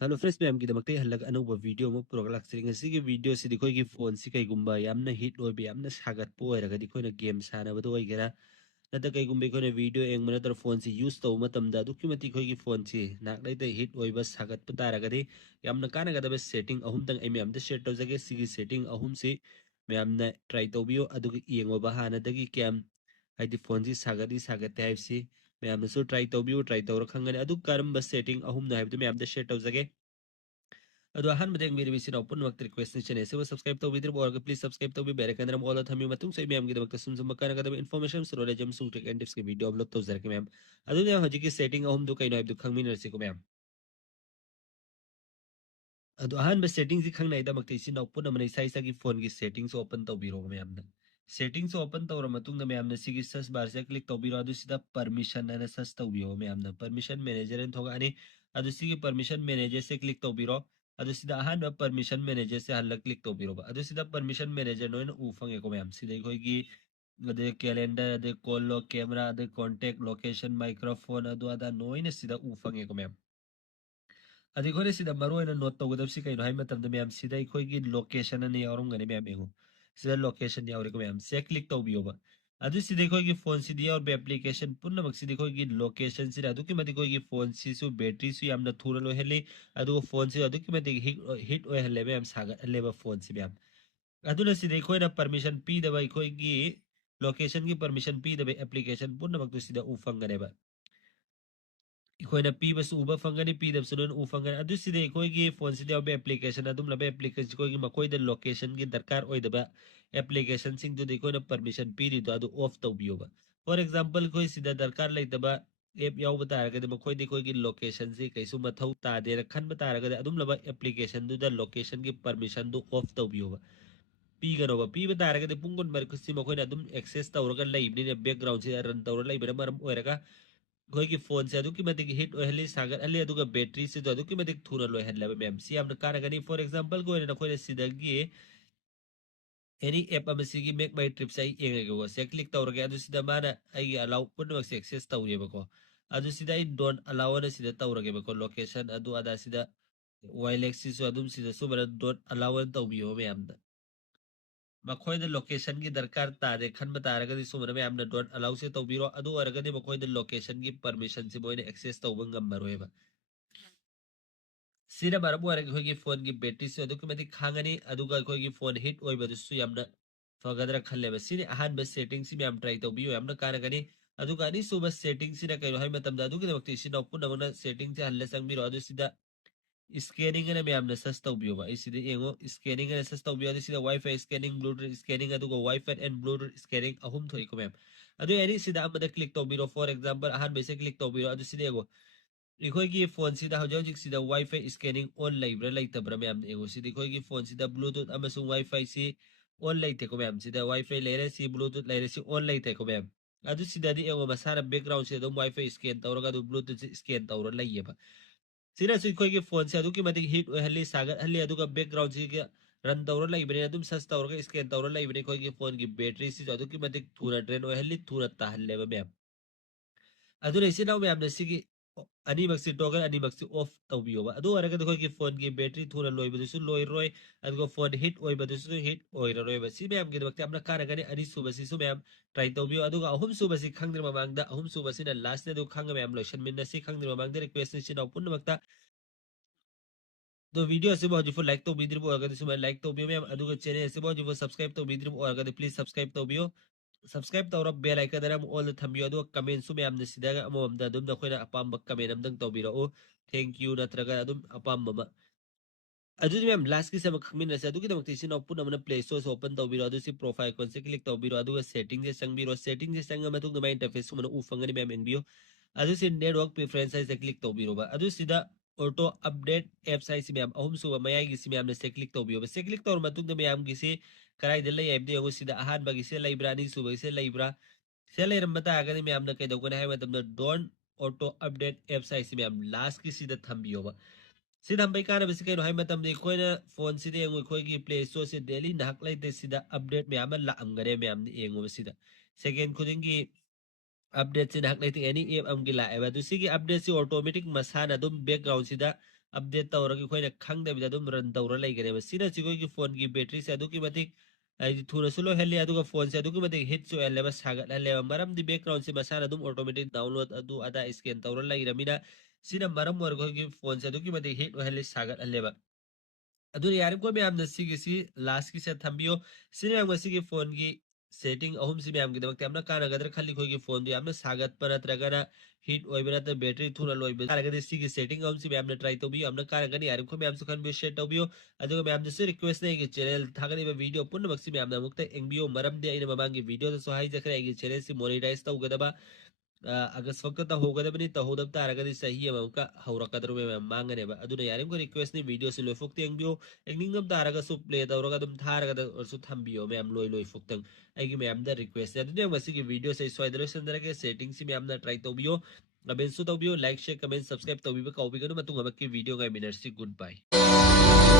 Hello friends, मैं आपकी दमकते हल्लग अनोबा video में प्रोग्राम करेंगे सिगे वीडियो से दिखोई कि फोन से कई गुम्बा यामना हिट और भी यामना सागत पोएरा का दिखोई ना गेम साना बतो वही करा नता कई गुम्बे कोई ना वीडियो एंग मना तर फोन से यूज तो मतम दा दुखी मती कोई की फोन से नाक नहीं तो हिट और बस सागत पता रहा कदे यामना काना कदा बस सेटिंग अहुम तंग एम यामदा सेट हो जगे सिगे सेटिंग अहुम से मैं यामना ट्राई तो बियो अदुग येंगो बहाना दगी कैम हाइदी फोन से सागत टाइप से मैं यामना सो ट्राई तो बियो ट्राई तो रखंगने अदुग करम बस सेटिंग अहुम ना है तो मैं यामदा सेट हो जगे अदो अहन मदे मेरे विषय ओपन वक्त रिक्वेस्ट चैनल से वो सब्सक्राइब तो विद्र और प्लीज सब्सक्राइब तो भी बेरे कंदर ऑल थमी मतुंग से मैम की वक्त सुन सुम कन कदम इन्फॉर्मेशन सरोले जम सुन टेक एंड टिप्स के वीडियो अपलोड तो जरके मैम अदो ने हजी की सेटिंग हम दो कइनो दु खंग मिनर से को मैम अदो अहन बस सेटिंग से खंग नाइदा मक्ति सिन ओपन मन साइ सागी फोन की सेटिंग्स ओपन तो बिरो मैम ना सेटिंग्स ओपन तो मतुंग ना मैम ना सिगी सर्च बार से क्लिक तो बिरो अदो सीधा परमिशन ना सर्च तो बिरो मैम ना परमिशन मैनेजर एन थोगा अनि अदो सिगी परमिशन मैनेजर से क्लिक तो बिरो अदो सीधा अहन परमिशन मैनेजर से हल्ला क्लिक तो बिरो अदो सीधा परमिशन मैनेजर नो उ फंगे को मैम सीधे कोई की अदे कैलेंडर अदे कॉल लो कैमरा अदे कांटेक्ट लोकेशन माइक्रोफोन अदो अदा नो इन सीधा उ फंगे को मैम अदे कोने सीधा मरो इन नोट तो गदब सी कई हाई मतलब मैम सीधा कोई की लोकेशन ने यारुंगने मैम एगो सीधा लोकेशन यावरे को मैम से क्लिक तो बियो बा अदु सीधे कोई की फोन सीधी और बे एप्लीकेशन पुनमक सीधे कोई की लोकेशन सीधा अदु की मति कोई की फोन सी सु बैटरी सु यामना थूरलो हेले अदु फोन से अदु की मति हिट ओ हेले मैम सागा लेबा फोन से मैम अदुना सीधे कोई ना परमिशन पी दबाई कोई की लोकेशन की परमिशन पी दबे एप्लीकेशन पुनमक तो सीधा उफंगने बा इकोइना पीबसु उबा फंगनी पीदबसुन उ फंगन अदु सिदे इकोइगी फोन सिदे ओबे एप्लीकेशन अदुम लबे एप्लीकेशन कोइगी मकोइद लोकेशन की दरकार ओइदबा एप्लीकेशन सिंग दु दिकोइना परमिशन पीरी दो अदु ऑफ तौबियोबा फॉर एग्जांपल कोई सिदा दरकार लेतबा एप याव बता रगदे मकोइदे कोइगी लोकेशन से कैसु मथौ तादे रखन बता रगदे अदुम लबा एप्लीकेशन दु द लोकेशन की परमिशन दु ऑफ तौबियोबा पीगनोबा पी बता रगदे पुंगन मरकुसि मकोइना अदुम एक्सेस तौरगा लाइबनी बैकग्राउंड से रन तौर लाइबना मरम ओइरगा कोई की फोन से अदुकी मतिक हिट ओहली सागर अले अदुगा बैटरी से अदुकी मतिक थुना लो हल्ला मैम सी हमने कारगनी फॉर एग्जांपल कोई ना कोई सिदगी एनी ऐप अब सिगी मेक माय ट्रिप सही एंगेगो से क्लिक तौरगे अदु सिदा माना आई अलाउ पुनमक से एक्सेस तौरेबको अदु सिदा आई डोंट अलाउ न सिदा तौरगे बको लोकेशन अदु अदा सिदा वाइल एक्सिस अदुम सिदा सुबरा डोंट अलाउ न तौबियो मैम मखोइद लोकेशन की दरकार तादे खन बतारगदि सुमन मैम डोंट अलाउ से तौबिरो अदु अरगदि मखोइद लोकेशन की परमिशन से मोइने एक्सेस तौबं गम्बरोएबा सिरा बारबु अरग होगी फोन की बैटरी से अदुक मति खांगनी अदुगा कोई फोन हिट ओइ बदसु यमना फगदरा खल्ले बसिने अहान बस सेटिंग सी मैम ट्राई तो बियो यमना कारगनी अदुगा नि सु बस सेटिंग सी ना कइरो हाय मतम दादु के वक्त इसी नोपु नमना सेटिंग से हल्ले संग बिरो अदु सीधा स्कैनिंग ने मैम ने सस्ता बियो बा इसी दे एगो स्कैनिंग ने सस्ता बियो अदु सीधा वाईफाई स्कैनिंग ब्लूटूथ स्कैनिंग अदुगा वाईफाई एंड ब्लूटूथ स्कैनिंग अहुम थोई को मैम अदु एनी सीधा अमदा क्लिक तो बिरो फॉर एग्जांपल अहान बेसे क्लिक तो बिरो अदु सीधा एगो इखोगी फोन सिदा हजौजिक सिदा वाईफाई स्कैनिंग ऑन लाइब्रा लाइतब्रा मैम एगो सिदा इखोगी फोन सिदा ब्लूटूथ अमसुंग वाईफाई सी ऑन लाइते को मैम सिदा वाईफाई लेरे सी ब्लूटूथ लेरे सी ऑन लाइते को मैम अदु सिदा दी एगो मसारा बैकग्राउंड से दम वाईफाई स्कैन तौरगा दु ब्लूटूथ स्कैन तौर लाइयेबा सिदा सु इखोगी फोन से अदु की मति हिट हल्ली सागर हल्ली अदु का बैकग्राउंड से के रन तौर लाइबने अदुम सस तौरगा स्कैन तौर लाइबने इखोगी फोन की बैटरी से अदु की मति थूरा ड्रेन हल्ली थूरा ताहल्ले मैम अदुना इसिना मैम ने सिगी अनीमक्सी टॉगल अनीमक्सी ऑफ तौबियोबा अदु अरगा देखो कि फोन की बैटरी थोड़ा लोइबदसु लोइरोय अदुगो फोन हिट ओइबदसु हिट ओइरोय बसी मैम के वक्त अपना कारगने अनि सुबसी सु मैम ट्राई तौबियो अदुगा अहुम सुबसी खंगदिर ममांगदा अहुम सुबसी ना लास्ट ने दु खंग मैम लोशन मिनसी खंगदिर ममांगदा रिक्वेस्ट सिना ओपन वक्ता तो वीडियो से बहुत जिफो लाइक तो बिदिर बो अगर सुबह लाइक तो बियो मैम अदुगा चैनल से बहुत जिफो सब्सक्राइब तो बिदिर बो अगर प्लीज सब्सक्राइब तो बियो सब्सक्राइब तौर बेल आइकन दरा ऑल थम्बियो अदो कमेंट सु मैम ने सिदा अमम दा दुम नखोइना अपाम कमेंट अमदंग तौबिरो थैंक यू नत्रगा अदुम अपाम ममा अदुदी मैम लास्ट की सब खमिन से अदुगी दमक तिसिन ओपन अमन प्ले स्टोर ओपन तौबिरो अदु सि प्रोफाइल कोन से क्लिक तौबिरो अदुगा सेटिंग से संग मतुग द इंटरफेस सुमन उ फंगनी मैम एनबियो अदु सि नेटवर्क प्रेफरेंस से क्लिक तौबिरो बा अदु सिदा auto update app size ma'am अहुम सुबह मयाई गिसी मैम ने से क्लिक तौबियो से क्लिक तौर मतुग द मैम गिसी कराई दे लई एप दे अगु सिदा अहान बगी से लाइब्रा नी सुबह से लाइब्रा से लाइरम बता आगनी मैम ने कह दोगन है मतलब don't auto update app size ma'am last की सीधा थंबियो बा सिदा हम बैकाना बस कहीं हाई मतलब देखो ना फोन सिदे एंगो कोई की प्ले स्टोर से डेली नाक लाइते सिदा अपडेट में आमल ला अंगरे में आमने एंगो सिदा सेकेंड खुदिंग की अपडेट से नाक लाइते एनी एप अमगी ला एबा दूसरी की अपडेट से ऑटोमेटिक मसाना दुम बैकग्राउंड सिदा अपडेट तौरगे खोइना खंगदबिदा दुम रन तौरा लेगरेबा सिना चिगोगी फोन की बैटरी से अदुकी मतिक आई थुना सुलो हेले अदुगा फोन से अदुकी मतिक हिट सो एलेबा सागत हलेबा मरम दि बैकग्राउंड से मसाना दुम ऑटोमेटिक डाउनलोड अदु अदा स्कैन तौरा लेगिरमिना सिना मरम वर्गोगी फोन से अदुकी मतिक हिट हेले सागत हलेबा अदुन यारिम को मैम सिगिसी लास्ट की से थंबियो सिने मैम सिगी फोन की सेटिंग अहुम से मैम गिदमक यामना कानगदर खल्ली खोगी फोन दु यामना सागत पर नत्रगना हिट ओइबना त बैटरी थुना लोइबा कानगदर सिगी सेटिंग अहुम से मैम ट्राई तो भी हमना कानगनी यारिम को मैम सुखन भी शेयर तो बियो अदुग मैम से रिक्वेस्ट नहीं कि चैनल थागनी वीडियो पुन मक्सी मैम मुक्त एंबियो मरम दे इन ममांगी वीडियो तो सहाय जखरे चैनल से मोनेटाइज तो गदबा अगस्त फक्त होगदबनी तहोदब तारगदी सही अमुका हौरकदरु में मांगनेबा अदुना यारिम को रिक्वेस्ट नि वीडियो से लोय फुक्ति एंबियो एंगिंगम तारगा सु प्ले तौरगा दम थारगा और सु थंबियो ma'am Loy Loy फुक्तंग आइगी ma'am the request अदुना मसी की वीडियो से स्वाइदलो संदरगे सेटिंग से मैम द ट्राई तौबियो अबेन सु तौबियो लाइक शेयर कमेंट सब्सक्राइब तौबिबा कौबिगनु मतुंग अबकी वीडियो गा मिनर्सी गुड बाय